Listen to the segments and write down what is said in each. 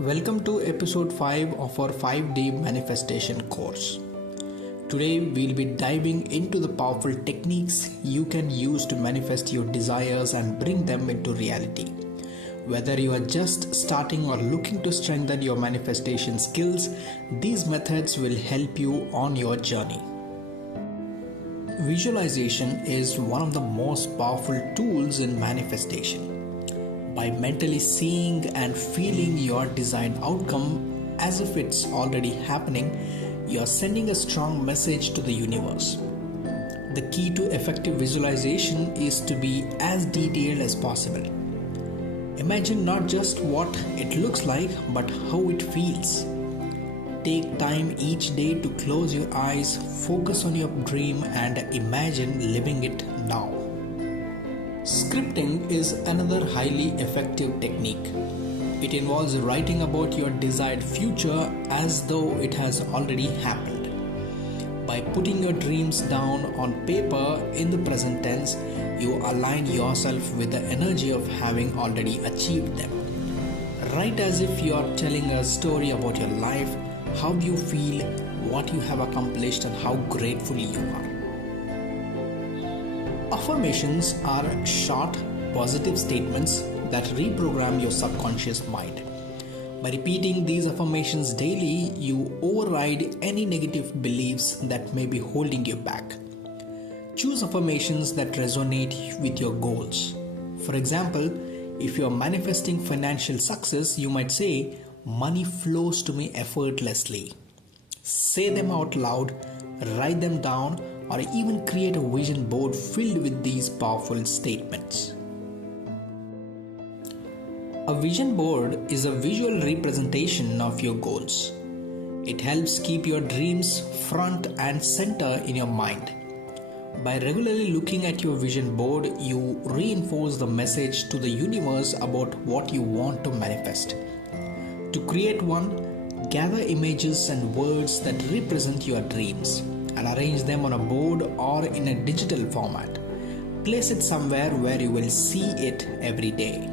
Welcome to episode 5 of our 5-day manifestation course. Today we'll be diving into the powerful techniques you can use to manifest your desires and bring them into reality. Whether you are just starting or looking to strengthen your manifestation skills, these methods will help you on your journey. Visualization is one of the most powerful tools in manifestation. By mentally seeing and feeling your desired outcome as if it's already happening, you're sending a strong message to the universe. The key to effective visualization is to be as detailed as possible. Imagine not just what it looks like, but how it feels. Take time each day to close your eyes, focus on your dream, and imagine living it now. Scripting is another highly effective technique. It involves writing about your desired future as though it has already happened. By putting your dreams down on paper in the present tense, you align yourself with the energy of having already achieved them. Write as if you are telling a story about your life, how you feel, what you have accomplished, and how grateful you are. Affirmations are short, positive statements that reprogram your subconscious mind. By repeating these affirmations daily, you override any negative beliefs that may be holding you back. Choose affirmations that resonate with your goals. For example, if you are manifesting financial success, you might say, "Money flows to me effortlessly." Say them out loud, write them down, or even create a vision board filled with these powerful statements. A vision board is a visual representation of your goals. It helps keep your dreams front and center in your mind. By regularly looking at your vision board, you reinforce the message to the universe about what you want to manifest. To create one, gather images and words that represent your dreams and arrange them on a board or in a digital format. Place it somewhere where you will see it every day.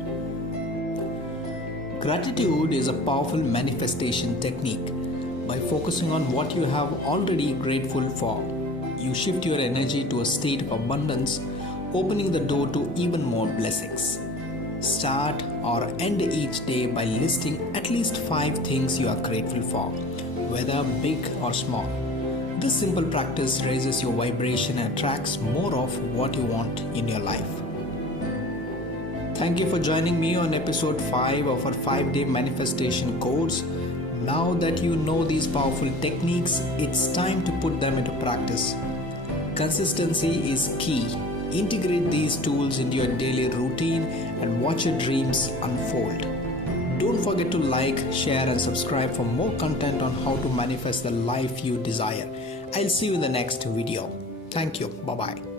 Gratitude is a powerful manifestation technique. By focusing on what you have already grateful for, you shift your energy to a state of abundance, opening the door to even more blessings. Start or end each day by listing at least 5 things you are grateful for, whether big or small. This simple practice raises your vibration and attracts more of what you want in your life. Thank you for joining me on episode 5 of our 5-day manifestation course. Now that you know these powerful techniques, it's time to put them into practice. Consistency is key. Integrate these tools into your daily routine and watch your dreams unfold. Don't forget to like, share, and subscribe for more content on how to manifest the life you desire. I'll see you in the next video. Thank you. Bye-bye.